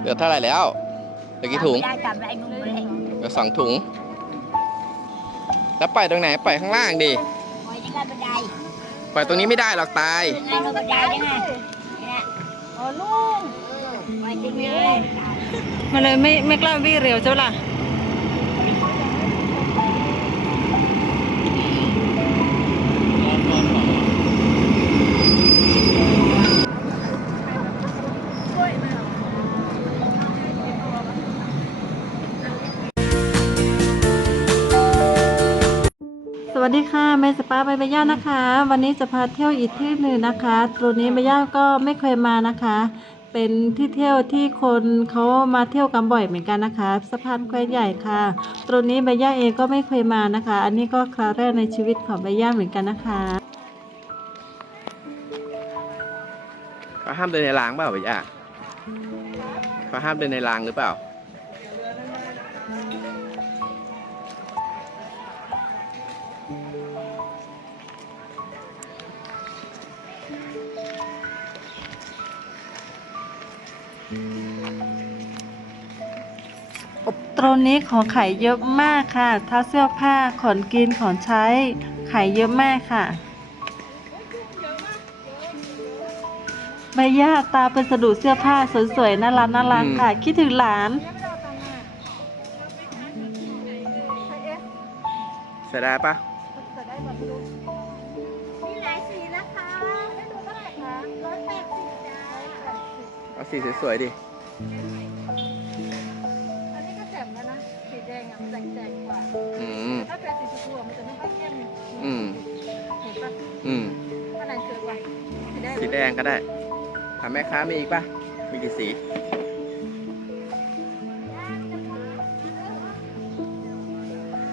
เหลือเท่าไหร่แล้วเหลือกี่ถุงได้จับไอ้นุ่มเลยเหลือสองถุง แล้วปล่อยตรงไหนปล่อยข้างล่างดิโอ้ยยังไงบันไดปล่อยตรงนี้ไม่ได้หรอกตายยังไงมันบันไดยังไงเนี่ยอ๋อลุงไว้ที่นี่เลยมันเลยไม่ไม่กล้าวิ่งเร็วใช่ไหมล่ะ ค่ะแม่สปาไปย่านะคะ วันนี้จะพาเที่ยวอีกที่หนึ่งนะคะตรงนี้ไปย่าก็ไม่เคยมานะคะ เป็นที่เที่ยวที่คนเขามาเที่ยวกันบ่อยเหมือนกันนะคะสะพานแควใหญ่ค่ะ ตรงนี้ใบย่าเองก็ไม่เคยมานะคะ อันนี้ก็ครั้งแรกในชีวิตของใบย่าเหมือนกันนะคะเขาห้ามเดินในรางเปล่าพี่ยาเขาห้ามเดินในรางหรือเปล่า ตรงนี้ของขายเยอะมากค่ะทั้งเสื้อผ้าของกินของใช้ขายเยอะมากค่ะใบย่าตาเป็นสะดุดเสื้อผ้าสวยๆน่ารักน่ารักค่ะ คิดถึงหลานใส่ได้ปะ เอาสีสวยๆดิ อันนี้ก็แจ่มแล้วนะ สีแดงอะมันแจ่งกว่า อืม ถ้าเป็นสีชมพูมันจะไม่ค่อยเข้มอืม เห็นปะอืมอันไหนสวยกว่าสีแดงสีแดงก็ได้ถามแม่ค้ามีอีกปะมีกี่สี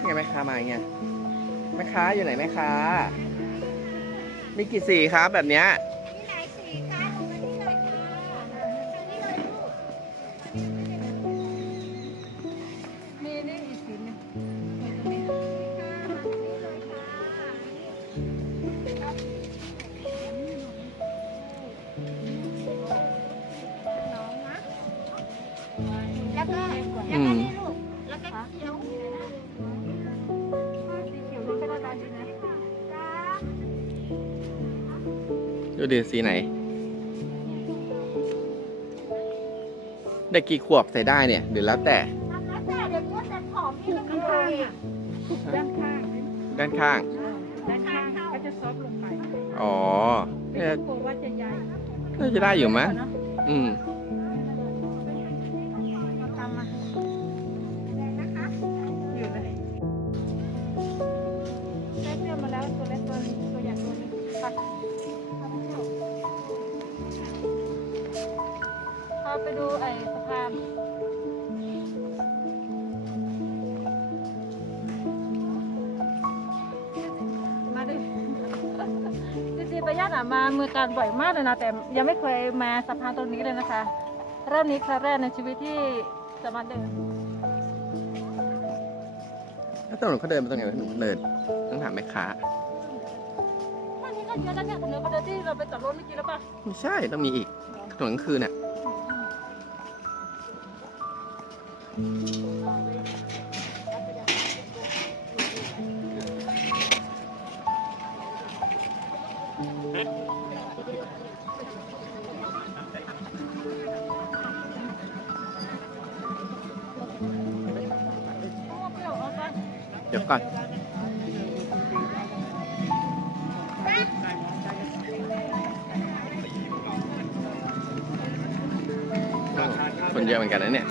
นี่ไงแม่ค้ามาอย่างเงี้ยแม่ค้าอยู่ไหนแม่ค้า มีกี่สีครับแบบเนี้ยมีหลาย แล้วก็แล้วก็นี่ลูกแล้วก็เขียวสีเขียวนี่ก็น่ารักดีนะจ้าดูดิสีไหนเด็กกี่ขวบใส่ได้เนี่ยหรือแล้วแต่ทำแล้วแต่เดี๋ยวตัวแต่ผอมพี่ลูกเลยด้านข้างด้านข้าง ด้านข้างก็จะซอฟต์ลงไปอ๋อเนี่ยกลัวว่าจะใหญ่น่าจะได้อยู่มั้ยเนอะอืม ริงๆไปย่านอะมาเมืองการบ่อยมากเลยนะ แต่ยังไม่เคยมาสะพานตรงนี้เลยนะคะรอบนี้ครั้งแรกในชีวิตที่จะมาเดินแล้วตำรวจเขาเดินมาตรงไหนถึงเดินต้องถามแม่ค้าท่านี้ก็เยอะแล้วเนี่ยถนนประเดที่เราไปจอดรถเมื่อกี้แล้วป่ะไม่ใช่ต้องมีอีกถนนกลางคืนน่ะ ก่อนคนเยอะเหมือนกันนะเนี่ย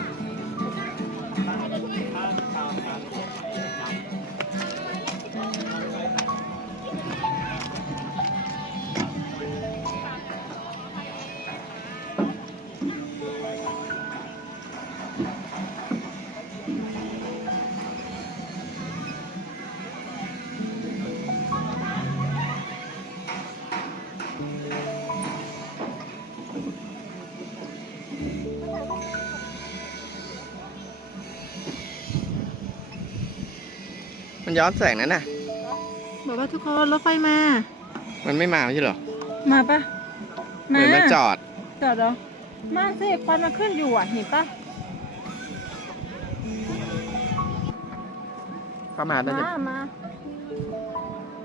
ย้อนแสงนั้นน่ะ บอกว่าทุกคนรถไฟมา มันไม่มาไม่ใช่เหรอมาป่ะเหมือนมาจอด จอดเหรอ มาสิควันมันขึ้นอยู่อะเห็นปะเข้ามาน่าจะมามา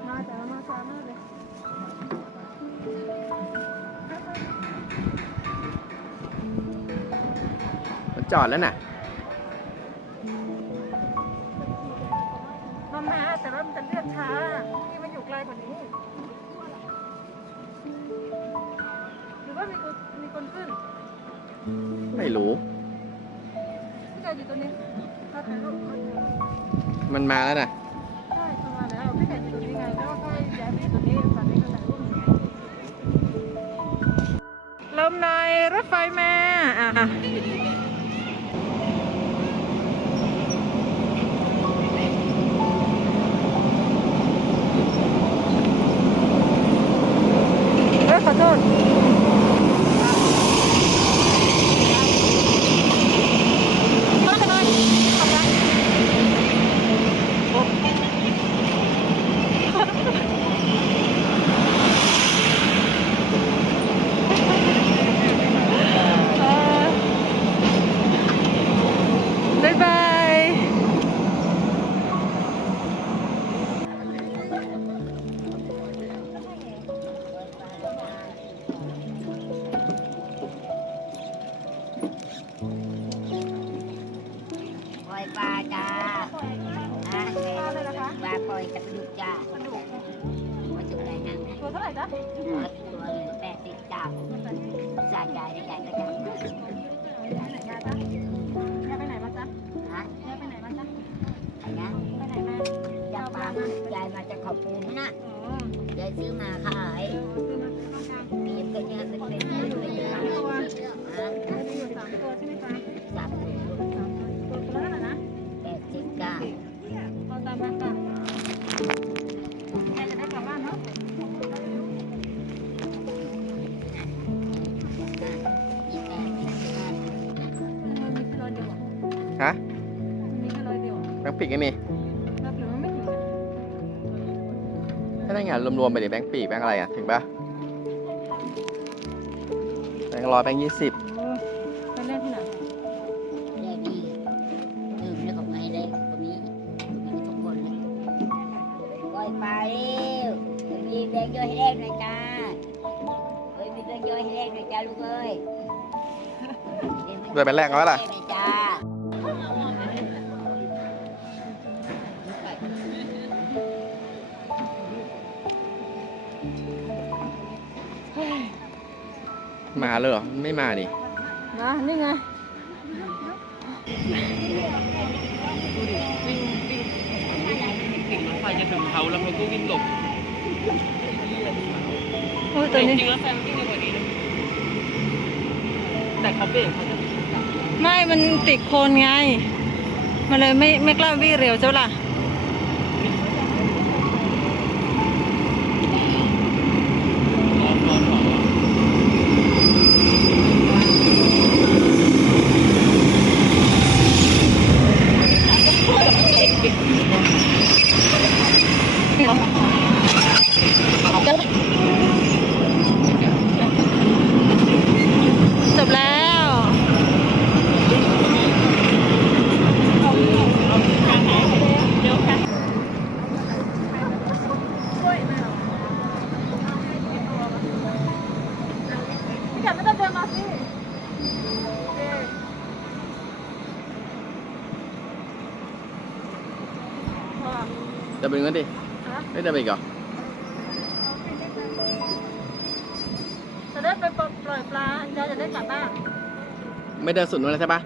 มาแต่ว่ามาช้ามากเลยมันจอดแล้วน่ะ ไม่รู้ พี่ไก่อยู่ตัวนี้ถ้าถ่ายรูปมาถ่ายรูปมันมาแล้วน่ะใช่ประมาณแล้วพี่ไก่อยู่ตัวนี้ไงแล้วก็ค่อยย้ายไปอยู่ตัวนี้ฝั่งนี้ก็ถ่ายรูปลมในรถไฟมาอะ ตัวเท่าไหร่จ๊ะตั ปีกไม่มีแล้วหรือมันไม่ถึงอะถ้าได้งานรวมๆไปดิแบงค์ปีกแบงค์อะไรอะถึงปะแบงค์ร้อยแบงค์ยี่สิบโอ้ไปเล่นที่ไหนได้ดีดื่มแล้วก็ไม่ได้คนนี้มีทุกคนเลยปล่อยปเร็วมีแบงค์ย่อยให้แรกหน่อยจ้าเฮ้ยมีแบงค์ย่อยให้แรกหน่อยจ้าลูกเอ้ยด้วยแบงค์แรกเอาไว้ล่ะ มาเลยเหรอ ไม่มาดินะนี่ไงกิ่งรถไฟจะถึงเขาแล้วเขาก็วิ่งหลบโอ้ยแต่ตัวจนี้ริงๆแล้วแฟนวิ่งเร็วกว่านี้นะแต่เขาเบรกเขาจะไม่มันติดโคนไง มันเลยไม่ไม่กล้าวิ่งเร็วเจ้าล่ะ ร้อนร้อนร้อน จบแล้ว พี่จับไม่ต้องเดินมาสิเอ๊ะ เดิน ไปงั้นดิฮะไม่เดินไปอีกเหรอจะได้ไปปล่อยปลาเราจะได้กลับบ้านไม่เดินสุดนู้นแล้วใช่ปะ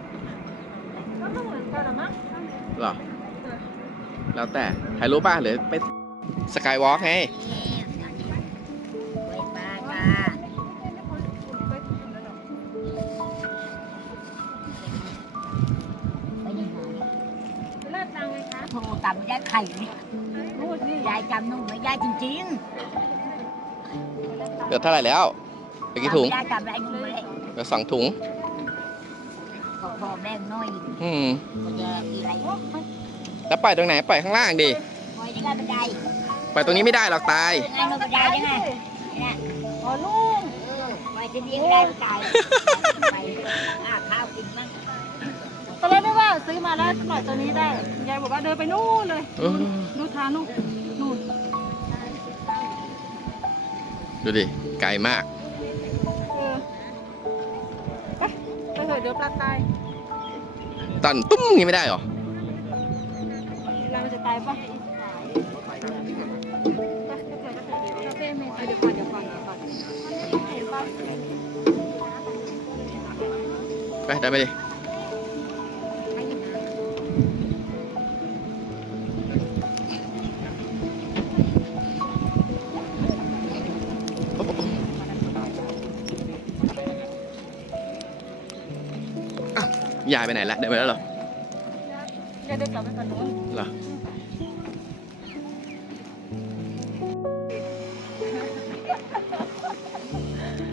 ก็ต้องเหมือนกันหรอมั้งเหรอ แล้วแต่ถ่ายรูปป่ะหรือไปสกายวอล์กไง โทรจำยายไข่นี่พูดนี่ยายจำนุ่มไม่ยายจริงเดือดเท่าไหร่แล้วไปๆกี่ถุงยายจำอะไรนุ่มไม่ได้เดือดสองถุง ขอพอแบ่งน้อยอืมเขาจะมีอะไรแล้วปล่อยตรงไหนปล่อยข้างล่างดิปล่อยยังไงบันไดปล่อยตรงนี้ไม่ได้หรอกตาย ยังไงบันไดยังไงเนี่ยอ๋อลุงเออปล่อยจะดีไม่ได้ไม่ตายไปหา ได้ว่าซื้อมาแล้วปล่อยตัวนี้ได้ ยายบอกว่าเดินไปนู่นเลยเออ ดูทางนู่นนู่นดูดิ ไกลมาก เออไปไปเถอะเดี๋ยวปลาตายตันตุ้มอย่างนี้ไม่ได้เหรอเราจะตายปะไปไปไปคาเฟ่เมย์เดี๋ยวก่อนเดี๋ยวก่อนเดี๋ยวก่อนเห็นปะไปเดินไปดิายไปไหนละเดินไปแล้วเหรอยายเดินกลับไปฝั่งนู้นเหรอ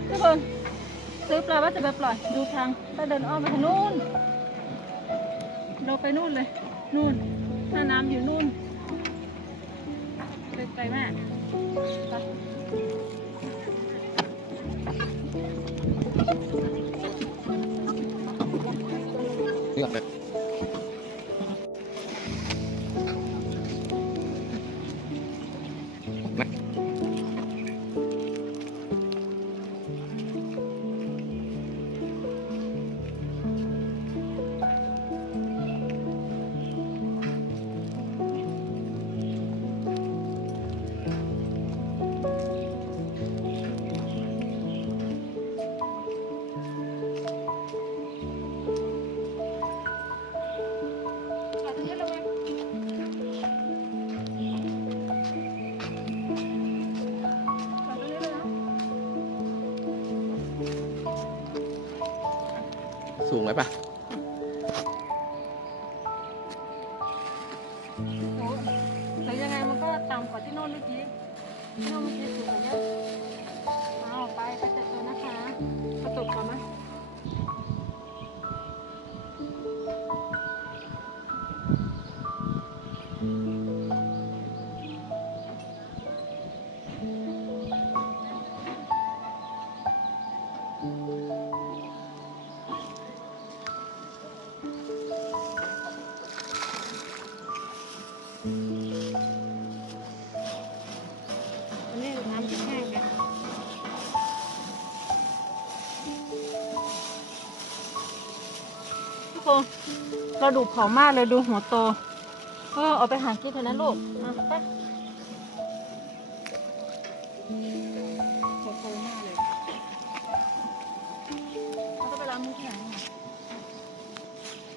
ทุกคนซื้อปลาว่าจะไปปล่อยดูทางถ้าเดินอ้อมไปทางนู้นเราไปนู่นเลย นู่นท่าน้ำอยู่นู่นไปไกลมากไป นี่ก่ โอ้แต่ยังไงมันก็ต่ำกว่าที่โน่นเมื่อกี้ที่โน่นเมื่อกี้สูงกว่าเยอะเอาไปไปเจอตัวนะคะกระตุกก่อนไหม กคนเราดูผอมมากเลยดูหัวโตก็เอาไปหากินเถอะนะลูกมาไปหัวโตมากเลยเขาจะไปล้างมือที่ไหนเนี่ย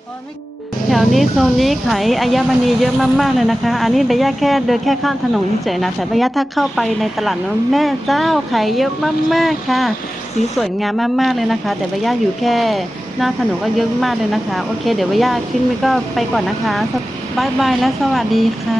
เพราะไม่แถวนี้โซนนี้ขายอายมณีเยอะมากๆเลยนะคะ อันนี้ใบย่าแค่เดินแค่ข้ามถนนเฉยๆนะแต่ใบย่าถ้าเข้าไปในตลาดน้ำแม่เจ้าขายเยอะมากๆค่ะ สีสวยงามมากๆเลยนะคะ แต่ใบย่าอยู่แค่ หน้าถนนก็เยอะมากเลยนะคะ โอเค เดี๋ยวว่าย่าคลิปนี้ก็ไปก่อนนะคะบายบายและสวัสดีค่ะ